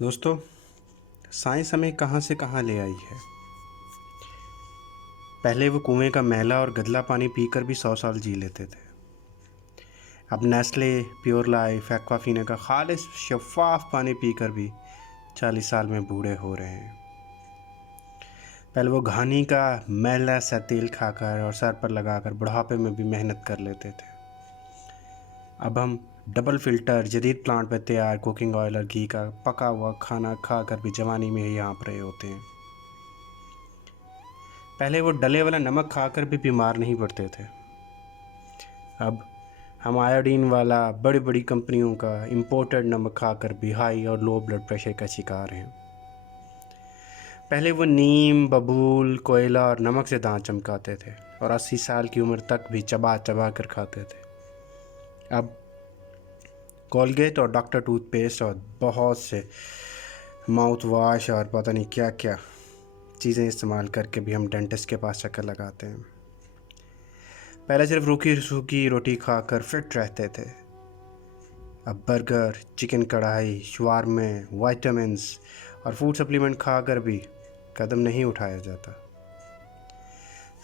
दोस्तों, साइंस हमें कहाँ से कहाँ ले आई है। पहले वो कुएं का मैला और गंदला पानी पीकर भी 100 साल जी लेते थे। अब नेस्ले, प्योर लाइफ, एक्वाफीना का खालिश शफाफ पानी पीकर भी 40 साल में बूढ़े हो रहे हैं। पहले वो घानी का मैला सा तेल खाकर और सर पर लगाकर बुढ़ापे में भी मेहनत कर लेते थे। अब हम डबल फिल्टर जदीद प्लांट में तैयार कुकिंग ऑयल और घी का पका हुआ खाना खाकर भी जवानी में ही हाँप रहे होते हैं। पहले वो डले वाला नमक खाकर भी बीमार नहीं पड़ते थे। अब हम आयोडीन वाला बड़ी बड़ी कंपनियों का इंपोर्टेड नमक खाकर भी हाई और लो ब्लड प्रेशर का शिकार हैं। पहले वो नीम, बबूल, कोयला और नमक से दांत चमकाते थे और 80 साल की उम्र तक भी चबा चबा कर खाते थे। अब कोलगेट और डॉक्टर टूथपेस्ट और बहुत से माउथ वॉश और पता नहीं क्या क्या चीज़ें इस्तेमाल करके भी हम डेंटिस्ट के पास चक्कर लगाते हैं। पहले सिर्फ रूखी सूखी रोटी खाकर फिट रहते थे। अब बर्गर, चिकन कढ़ाई, शवारमे, विटामिन्स और फूड सप्लीमेंट खाकर भी कदम नहीं उठाया जाता।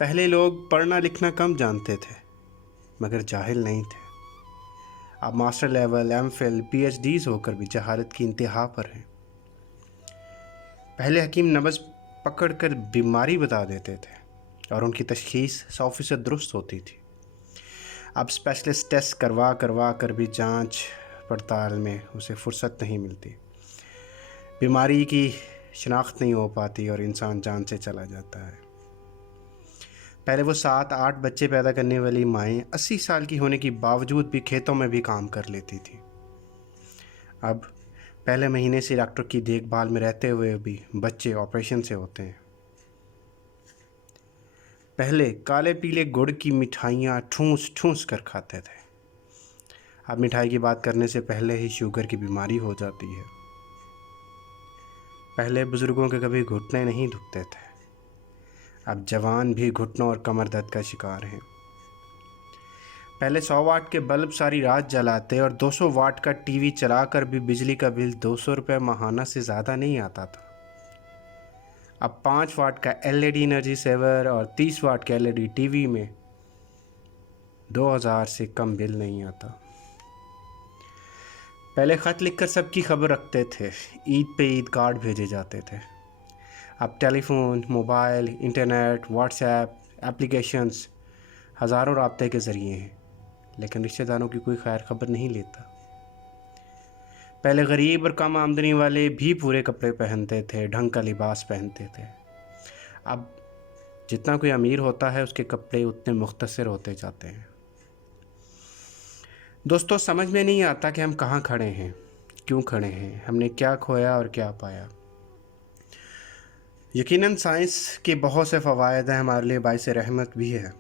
पहले लोग पढ़ना लिखना कम जानते थे मगर जाहिल नहीं थे। अब मास्टर लेवल, एमफिल, पीएचडीज होकर भी जहालत की इंतहा पर हैं। पहले हकीम नब्ज़ पकड़कर बीमारी बता देते थे और उनकी तशख़ीस 100% दुरुस्त होती थी। अब स्पेशलिस्ट टेस्ट करवा करवा कर भी जांच पड़ताल में उसे फुर्सत नहीं मिलती। बीमारी की शिनाख्त नहीं हो पाती और इंसान जान से चला जाता है। पहले वो 7-8 बच्चे पैदा करने वाली माएँ 80 साल की होने के बावजूद भी खेतों में भी काम कर लेती थी। अब पहले महीने से डॉक्टर की देखभाल में रहते हुए भी बच्चे ऑपरेशन से होते हैं। पहले काले पीले गुड़ की मिठाइयाँ ठूस ठूस कर खाते थे। अब मिठाई की बात करने से पहले ही शुगर की बीमारी हो जाती है। पहले बुज़ुर्गों के कभी घुटने नहीं दुखते थे। अब जवान भी घुटनों और कमर दर्द का शिकार हैं। पहले 100 वाट के बल्ब सारी रात जलाते और 200 वाट का टीवी चलाकर भी बिजली का बिल 200 रुपये माहाना से ज़्यादा नहीं आता था। अब 5 वाट का एलईडी एनर्जी सेवर और 30 वाट के एलईडी टीवी में 2000 से कम बिल नहीं आता। पहले ख़त लिखकर सबकी खबर रखते थे, ईद पे ईद कार्ड भेजे जाते थे। अब telephone, mobile, internet, WhatsApp, applications हज़ारों राब्ते के ज़रिए हैं, लेकिन रिश्तेदारों की कोई खैर खबर नहीं लेता। पहले गरीब और कम आमदनी वाले भी पूरे कपड़े पहनते थे, ढंग का लिबास पहनते थे। अब जितना कोई अमीर होता है उसके कपड़े उतने मुख्तसर होते जाते हैं। दोस्तों, समझ में नहीं आता कि हम कहाँ खड़े हैं, क्यों खड़े हैं, हमने क्या खोया और क्या पाया। यकीनन साइंस के बहुत से फ़वायद हैं, हमारे लिए बाइस रहमत भी है,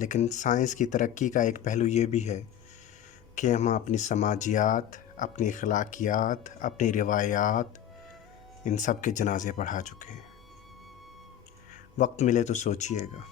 लेकिन साइंस की तरक्की का एक पहलू ये भी है कि हम अपनी समाजियात, अपनी अखलाकियात, अपनी रिवायात, इन सब के जनाजे पढ़ा चुके हैं। वक्त मिले तो सोचिएगा।